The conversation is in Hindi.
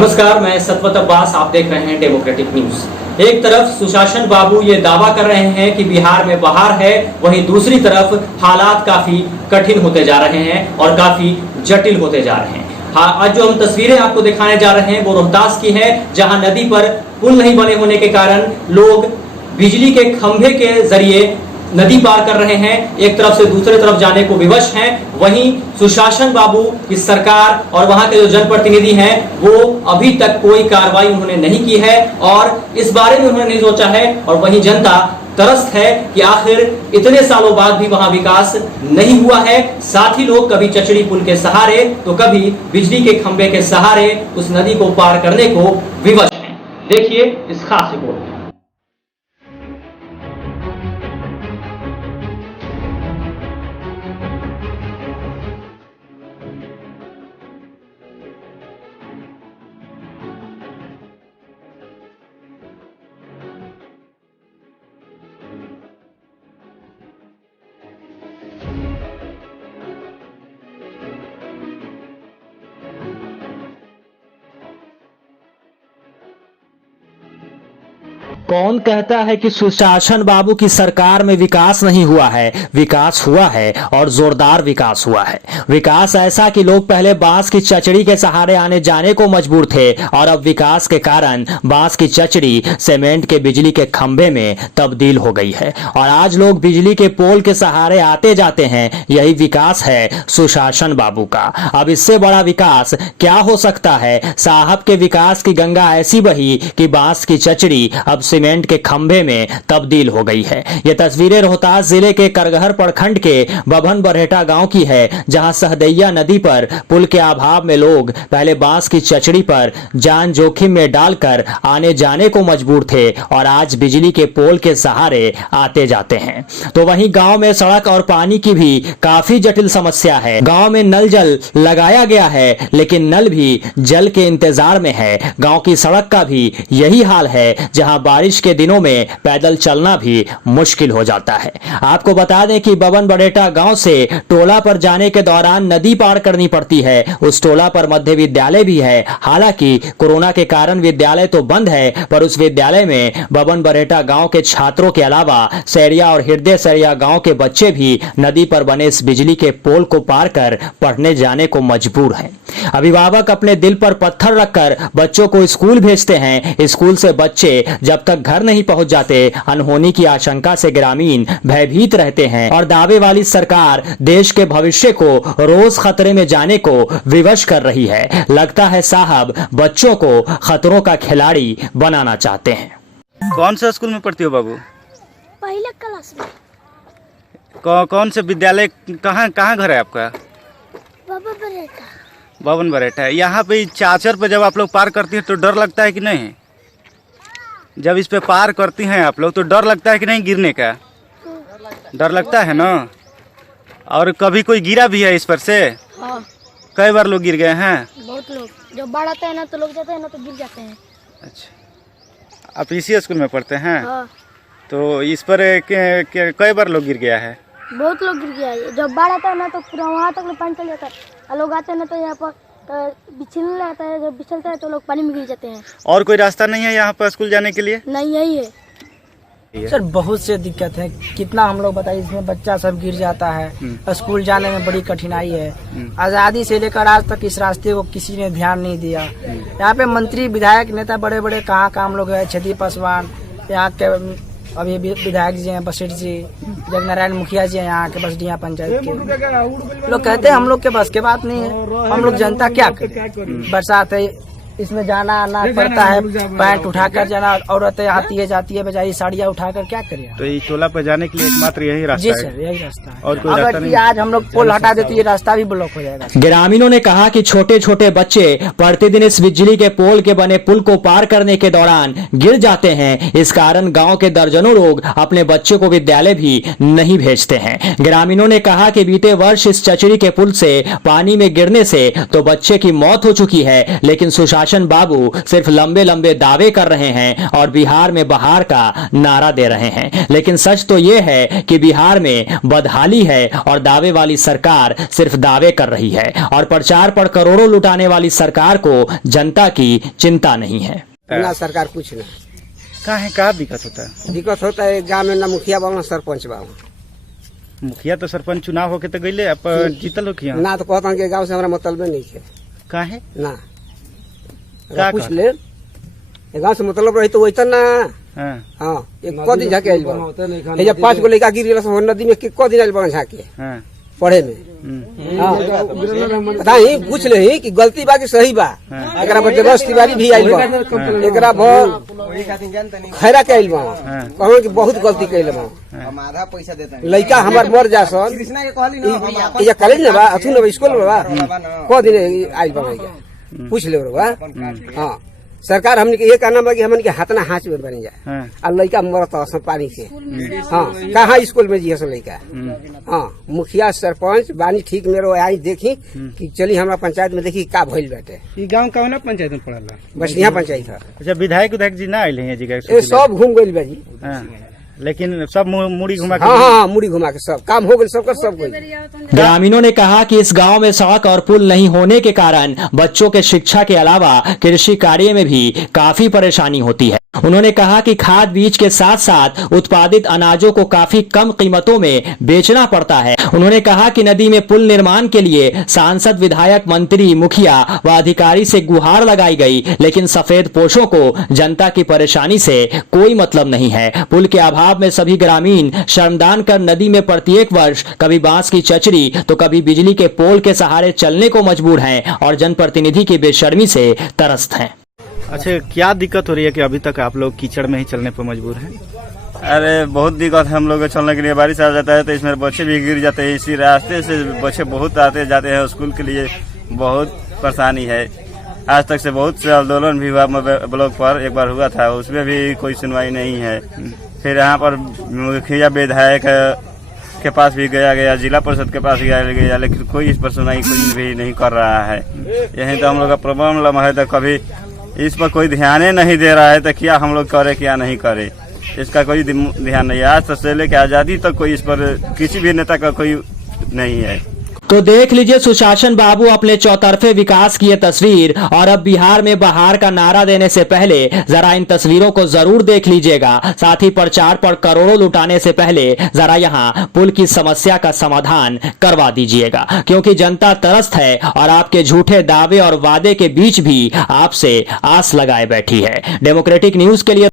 नमस्कार, मैं सतवत अब्बास, आप देख रहे हैं डेमोक्रेटिक न्यूज। एक तरफ सुशासन बाबू ये दावा कर रहे हैं कि बिहार में बहार है, वहीं दूसरी तरफ हालात काफी कठिन होते जा रहे हैं और काफी जटिल होते जा रहे हैं। हाँ, आज जो हम तस्वीरें आपको दिखाने जा रहे हैं वो रोहतास की है, जहां नदी पर पुल नहीं बने होने के कारण लोग बिजली के खंभे के जरिए नदी पार कर रहे हैं, एक तरफ से दूसरे तरफ जाने को विवश हैं। वहीं सुशासन बाबू की सरकार और वहां के जो जनप्रतिनिधि हैं वो अभी तक कोई कार्रवाई उन्होंने नहीं की है और इस बारे में उन्होंने नहीं सोचा है। और वहीं जनता तरस्त है कि आखिर इतने सालों बाद भी वहां विकास नहीं हुआ है। साथ ही लोग कभी चचड़ी पुल के सहारे तो कभी बिजली के खंभे के सहारे उस नदी को पार करने को विवश हैं। देखिए इस खास रिपोर्ट। कौन कहता है कि सुशासन बाबू की सरकार में विकास नहीं हुआ है? विकास हुआ है और जोरदार विकास हुआ है। विकास ऐसा कि लोग पहले बांस की चचड़ी के सहारे आने जाने को मजबूर थे और अब विकास के कारण बांस की चचड़ी सीमेंट के बिजली के खंभे में तब्दील हो गई है और आज लोग बिजली के पोल के सहारे आते जाते हैं। यही विकास है सुशासन बाबू का। अब इससे बड़ा विकास क्या हो सकता है? साहब के विकास की गंगा ऐसी बही कि बांस की चचड़ी अब सीमेंट के खंभे में तब्दील हो गई है। ये तस्वीरें रोहतास जिले के करगहर प्रखंड के बभन बरहेटा गांव की है, जहां सहदैया नदी पर पुल के अभाव में लोग पहले बांस की चचड़ी पर जान जोखिम में डालकर आने जाने को मजबूर थे और आज बिजली के पोल के सहारे आते जाते हैं। तो वहीं गांव में सड़क और पानी की भी काफी जटिल समस्या है। गांव में नल जल लगाया गया है, लेकिन नल भी जल के इंतजार में है। गांव की सड़क का भी यही हाल है, जहां बारिश के दिनों में पैदल चलना भी मुश्किल हो जाता है। आपको बता दें कि बभन बरहेटा गांव से टोला पर जाने के दौरान नदी पार करनी पड़ती है। उस टोला पर मध्य विद्यालय भी है। हालांकि कोरोना के कारण विद्यालय तो बंद है, पर उस विद्यालय में बभन बरहेटा गांव के छात्रों के अलावा सैरिया और हृदय सैरिया गांव के बच्चे भी नदी पर बने इस बिजली के पोल को पार कर पढ़ने जाने को मजबूर हैं। अभिभावक अपने दिल पर पत्थर रखकर बच्चों को स्कूल भेजते हैं। स्कूल से बच्चे जब तक घर नहीं पहुंच जाते, अनहोनी की आशंका से ग्रामीण भयभीत रहते हैं और दावे वाली सरकार देश के भविष्य को रोज खतरे में जाने को विवश कर रही है। लगता है साहब बच्चों को खतरों का खिलाड़ी बनाना चाहते हैं। कौन से स्कूल में पढ़ती हो बाबू? पहले क्लास में। कौन से विद्यालय, कहाँ घर है आपका? बाबा बरहेटा। बभन बरहेटा है। यहाँ पे चाचर पे जब आप लोग पार करती हैं तो डर लगता है कि नहीं? जब इस पे पार करती हैं आप लोग तो डर लगता है कि नहीं गिरने का? डर लगता है ना। और कभी कोई गिरा भी है इस पर से? हाँ। कई बार लोग गिर गए हैं? बहुत लोग। जब बाढ़ आता है ना तो लोग जाते हैं ना तो गिर जाते हैं। अच्छा, आप इसी स्कूल में पढ़ते हैं? हाँ। तो इस पर कई बार लोग गिर गया है? बहुत लोग गिर गया है। जब बाढ़ आता है ना तो पूरा वहाँ तक पानी चल जाता है और लोग आते हैं ना तो यहाँ पर बिछलने आता है। जब बिछलता है तो लोग पानी में गिर जाते हैं। और कोई रास्ता नहीं है यहाँ पर स्कूल जाने के लिए? नहीं, यही है सर। बहुत से दिक्कत है, कितना हम लोग बताइए। इसमें बच्चा सब गिर जाता है, स्कूल जाने में बड़ी कठिनाई है। आज़ादी से लेकर आज तक इस रास्ते को किसी ने ध्यान नहीं दिया। यहाँ पे मंत्री विधायक नेता बड़े बड़े कहाँ काम लोग है, छेदी पासवान यहाँ के अभी विधायक जी हैं, बसीर जी, जगनारायण मुखिया जी हैं यहाँ के बसडिया पंचायत के। लोग कहते हैं हम लोग के बस के बात नहीं है। हम लोग जनता क्या करें? बरसात है, इसमें जाना आना पड़ता है, पैंट उठाकर जाना। औरतें आती है जाती है बेचारी साड़ियाँ उठाकर, क्या करें? तो इस टोला पर जाने के लिए एकमात्र यही रास्ता जी है? सर, यही रास्ता है। और कोई रास्ता अगर नहीं? आज हम लोग पोल हटा देते ये रास्ता भी ब्लॉक हो जाएगा। ग्रामीणों ने कहा कि छोटे छोटे बच्चे प्रतिदिन इस बिजली के पोल के बने पुल को पार करने के दौरान गिर जाते हैं। इस कारण गांव के दर्जनों लोग अपने बच्चे को विद्यालय भी नहीं भेजते हैं। ग्रामीणों ने कहा कि बीते वर्ष इस चचड़ी के पुल से पानी में गिरने से तो बच्चे की मौत हो चुकी है, लेकिन सुशासन सुशासन बाबू सिर्फ लंबे लंबे दावे कर रहे हैं और बिहार में बहार का नारा दे रहे हैं, लेकिन सच तो यह है कि बिहार में बदहाली है और दावे वाली सरकार सिर्फ दावे कर रही है और प्रचार पर करोड़ों लुटाने वाली सरकार को जनता की चिंता नहीं है। ना सरकार कुछ ना का दिक्कत होता है? दिक्कत होता है गाँव में ना मुखिया बा ना सरपंच बा। मुखिया तो सरपंच चुनाव होके तो गईले, अब जीतल हो किया ना तो कहता हूँ कि गाँव से हमारा मतलब नहीं है। काहे ना का पूछ ले, गाँव से मतलब रही तो वैसा ना। हाँ। हाँ एक को दिन झाके आइल बा, जब 5 गो लड़का गिर गेला नदी में को दिन आइल बा झाके हाँ। पढ़े में। हाँ बताई पूछ ले कि गलती बा कि सही बा। एकरा पर जगह तिवारी भी आइल बा, एकरा पर खैरा के आइल बा, कहूँ कि बहुत गलती कैले बा। आधा पैसा देता लड़का हमार मर जा सन ये कॉलेज में बा अथु में स्कूल में बा को दिन आइल बा भैया पूछ ले बा। हाँ सरकार हमने के ये कहना बा कि हमन के हाथ ना हाथ में बन जाए और लड़का मरत असन पानी से। हाँ कहाँ स्कूल में जी हसन लड़का। हाँ मुखिया सरपंच बानी ठीक मेरे आई देखी कि चली हमारा पंचायत में देखी का भइल बाटे। गाँव कौन पंचायत में पड़ल? बसनिया पंचायत है। अच्छा विधायक जी ना आये जी? ये सब घूम गइल बा जी। लेकिन सब मुड़ी घुमा के। हाँ मुड़ी घुमा के सब काम हो गए, सबका सब गई। ग्रामीणों ने कहा कि इस गांव में सड़क और पुल नहीं होने के कारण बच्चों के शिक्षा के अलावा कृषि कार्य में भी काफी परेशानी होती है। उन्होंने कहा कि खाद बीज के साथ साथ उत्पादित अनाजों को काफी कम कीमतों में बेचना पड़ता है। उन्होंने कहा कि नदी में पुल निर्माण के लिए सांसद, विधायक, मंत्री, मुखिया व अधिकारी से गुहार लगाई गई, लेकिन सफेद पोशों को जनता की परेशानी से कोई मतलब नहीं है। पुल के अभाव में सभी ग्रामीण श्रमदान कर नदी में प्रत्येक वर्ष कभी बांस की चचरी तो कभी बिजली के पोल के सहारे चलने को मजबूर हैं और जनप्रतिनिधि की बेशर्मी से त्रस्त हैं। अच्छा क्या दिक्कत हो रही है कि अभी तक आप लोग कीचड़ में ही चलने पर मजबूर हैं? अरे बहुत दिक्कत है हम लोग को चलने के लिए। बारिश आ जाता है तो इसमें बच्चे भी गिर जाते हैं। इसी रास्ते से बच्चे बहुत आते जाते हैं स्कूल के लिए, बहुत परेशानी है। आज तक से बहुत से आंदोलन भी हुआ ब्लॉक पर, एक बार हुआ था, उसमें भी कोई सुनवाई नहीं है। फिर यहाँ पर मुखिया विधायक के पास भी गया, जिला परिषद के पास गया, लेकिन कोई इस पर सुनवाई कोई भी नहीं कर रहा है। यही तो हम लोग का प्रॉब्लम है। तो कभी इस पर कोई ध्यान नहीं दे रहा है तो क्या हम लोग करे क्या नहीं करे, इसका कोई ध्यान नहीं है। आज तक से लेकर आजादी तक कोई इस पर किसी भी नेता का कोई नहीं है। तो देख लीजिए सुशासन बाबू अपने चौतरफे विकास की ये तस्वीर। और अब बिहार में बहार का नारा देने से पहले जरा इन तस्वीरों को जरूर देख लीजिएगा। साथ ही प्रचार पर करोड़ों लुटाने से पहले जरा यहाँ पुल की समस्या का समाधान करवा दीजिएगा, क्योंकि जनता त्रस्त है और आपके झूठे दावे और वादे के बीच भी आपसे आस लगाए बैठी है। डेमोक्रेटिक न्यूज के लिए